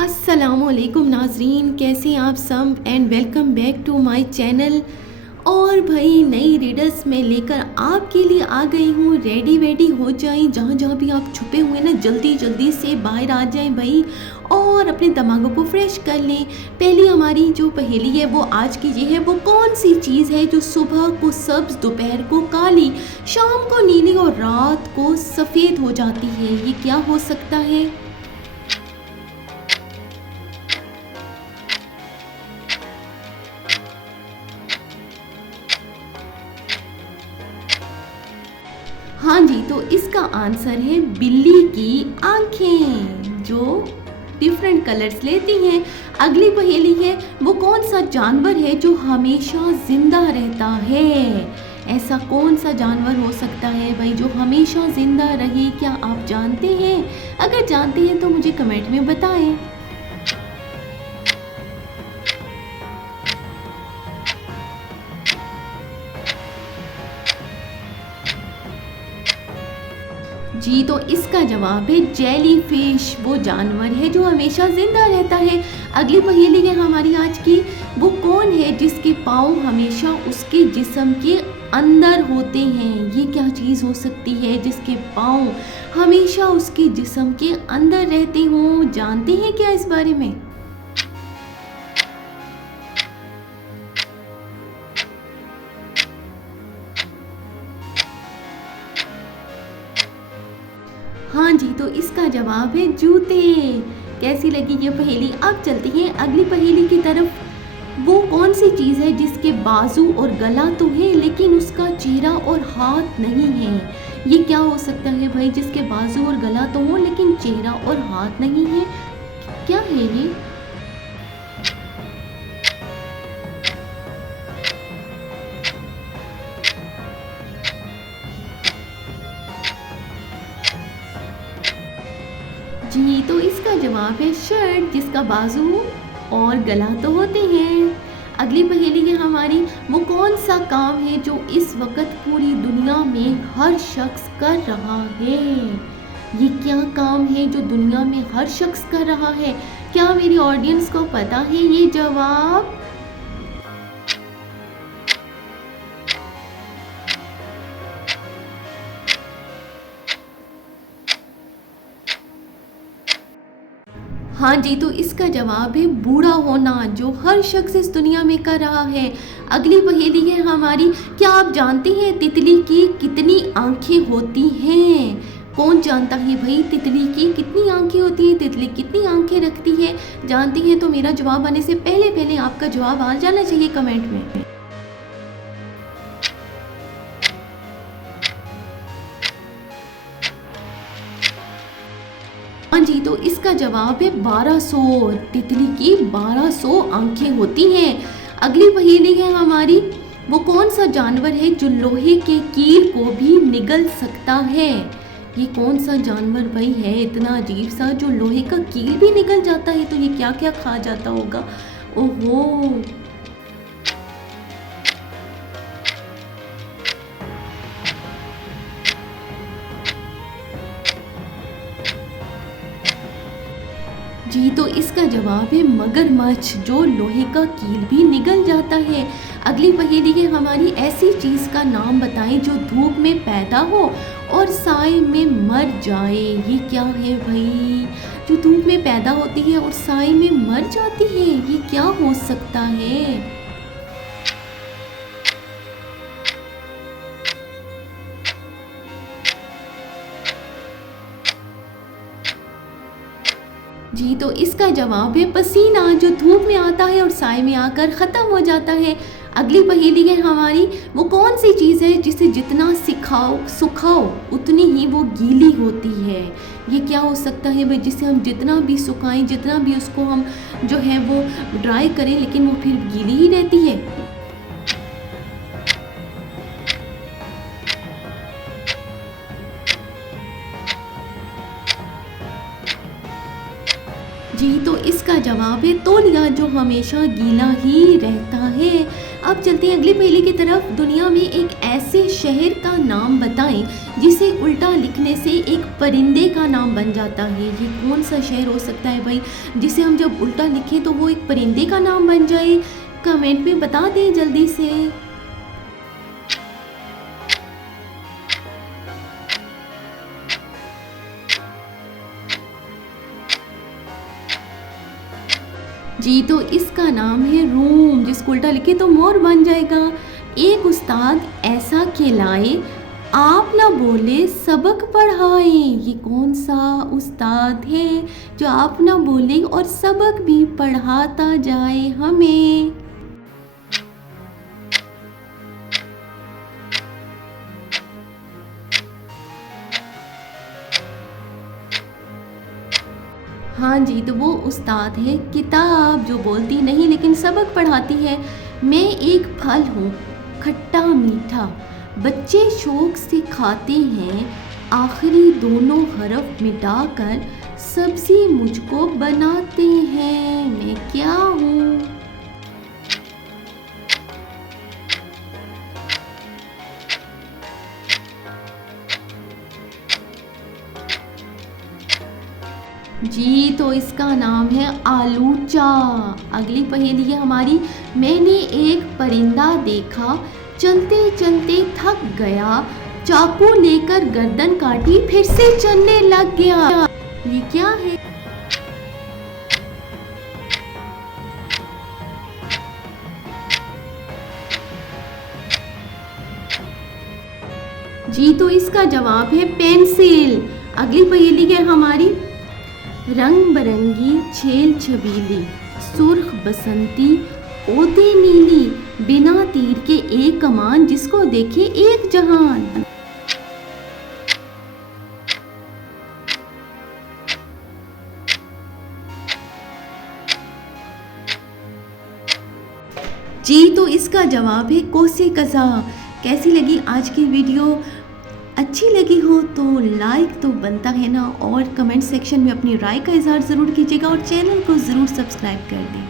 अस्सलामुअलैकुम नाजरीन, कैसे हैं आप सब and welcome back to my channel. और भाई नई रीडर्स में लेकर आपके लिए आ गई हूँ। रेडी वेडी हो जाएं, जहाँ जहाँ भी आप छुपे हुए ना जल्दी जल्दी से बाहर आ जाएं भाई, और अपने दिमागों को फ्रेश कर लें। पहली हमारी जो पहेली है वो आज की ये है, वो कौन सी चीज़ है जो सुबह को सब्ज, दोपहर को काली, शाम को नीली और रात को सफ़ेद हो जाती है। ये क्या हो सकता है? हाँ जी, तो इसका आंसर है बिल्ली की आंखें, जो डिफरेंट कलर्स लेती हैं। अगली पहेली है, वो कौन सा जानवर है जो हमेशा जिंदा रहता है? ऐसा कौन सा जानवर हो सकता है भाई जो हमेशा जिंदा रहे? क्या आप जानते हैं? अगर जानते हैं तो मुझे कमेंट में बताएं। जी, तो इसका जवाब है जेली फिश। वो जानवर है जो हमेशा जिंदा रहता है। अगली पहेली है हमारी आज की, वो कौन है जिसके पाँव हमेशा उसके जिस्म के अंदर होते हैं? ये क्या चीज़ हो सकती है जिसके पाँव हमेशा उसके जिस्म के अंदर रहते हों? जानते हैं क्या इस बारे में? हाँ जी, तो इसका जवाब है जूते। कैसी लगी ये पहेली? अब चलते हैं अगली पहेली की तरफ। वो कौन सी चीज़ है जिसके बाजू और गला तो है लेकिन उसका चेहरा और हाथ नहीं है? ये क्या हो सकता है भाई जिसके बाजू और गला तो हो लेकिन चेहरा और हाथ नहीं है? क्या है ये? जी, तो इसका जवाब है शर्ट, जिसका बाजू और गला तो होते हैं। अगली पहेली है हमारी, वो कौन सा काम है जो इस वक्त पूरी दुनिया में हर शख्स कर रहा है? ये क्या काम है जो दुनिया में हर शख्स कर रहा है? क्या मेरी ऑडियंस को पता है ये जवाब? हाँ जी, तो इसका जवाब है बूढ़ा होना, जो हर शख्स इस दुनिया में कर रहा है। अगली पहेली है हमारी, क्या आप जानते हैं तितली की कितनी आंखें होती हैं? कौन जानता है भाई तितली की कितनी आंखें होती हैं? तितली कितनी आंखें रखती है? जानती हैं तो मेरा जवाब आने से पहले पहले आपका जवाब आ जाना चाहिए कमेंट में। हाँ जी, तो इसका जवाब है 1200। तितली की 1200 आंखें होती हैं। अगली पहेली है हमारी, वो कौन सा जानवर है जो लोहे के कील को भी निगल सकता है? ये कौन सा जानवर भाई है इतना अजीब सा जो लोहे का कील भी निगल जाता है? तो ये क्या क्या खा जाता होगा? ओहो। जी, तो इसका जवाब है मगरमच्छ, जो लोहे का कील भी निगल जाता है। अगली पहेली है हमारी, ऐसी चीज़ का नाम बताएं जो धूप में पैदा हो और साए में मर जाए। ये क्या है भाई जो धूप में पैदा होती है और साए में मर जाती है? ये क्या हो सकता है? जी, तो इसका जवाब है पसीना, जो धूप में आता है और साए में आकर ख़त्म हो जाता है। अगली पहेली है हमारी, वो कौन सी चीज़ है जिसे जितना सिखाओ सुखाओ उतनी ही वो गीली होती है? ये क्या हो सकता है भाई जिसे हम जितना भी सुखाएं, जितना भी उसको हम जो है वो ड्राई करें, लेकिन वो फिर गीली ही रहती है? जी तो इसका जवाब है तौलिया, जो हमेशा गीला ही रहता है। अब चलते हैं अगली पहेली की तरफ। दुनिया में एक ऐसे शहर का नाम बताएं जिसे उल्टा लिखने से एक परिंदे का नाम बन जाता है। ये कौन सा शहर हो सकता है भाई, जिसे हम जब उल्टा लिखें तो वो एक परिंदे का नाम बन जाए? कमेंट में बता दें जल्दी से। जी तो इसका नाम है रूम, जिसको उल्टा लिखे तो मोर बन जाएगा। एक उस्ताद ऐसा कहलाए, आप ना बोले सबक पढ़ाए। ये कौन सा उस्ताद है जो आप ना बोले और सबक भी पढ़ाता जाए हमें? हाँ जी, तो वो उस्ताद है किताब, जो बोलती नहीं लेकिन सबक पढ़ाती है। मैं एक फल हूँ खट्टा मीठा, बच्चे शौक से खाते हैं, आखिरी दोनों हरफ मिटाकर सब्जी मुझको बनाते हैं। मैं क्या हूँ? जी तो इसका नाम है आलूचा। अगली पहेली है हमारी। मैंने एक परिंदा देखा, चलते चलते थक गया, चाकू लेकर गर्दन काटी, फिर से चलने लग गया। ये क्या है? जी तो इसका जवाब है पेंसिल। अगली पहेली है हमारी। रंग बरंगी छेल छबीली, सुर्ख बसंती ओते नीली, बिना तीर के एक कमान, जिसको देखे एक जहान। जी तो इसका जवाब है कोसे कज़ा। कैसी लगी आज की वीडियो? अच्छी लगी हो तो लाइक तो बनता है ना, और कमेंट सेक्शन में अपनी राय का इजहार ज़रूर कीजिएगा और चैनल को ज़रूर सब्सक्राइब कर दें।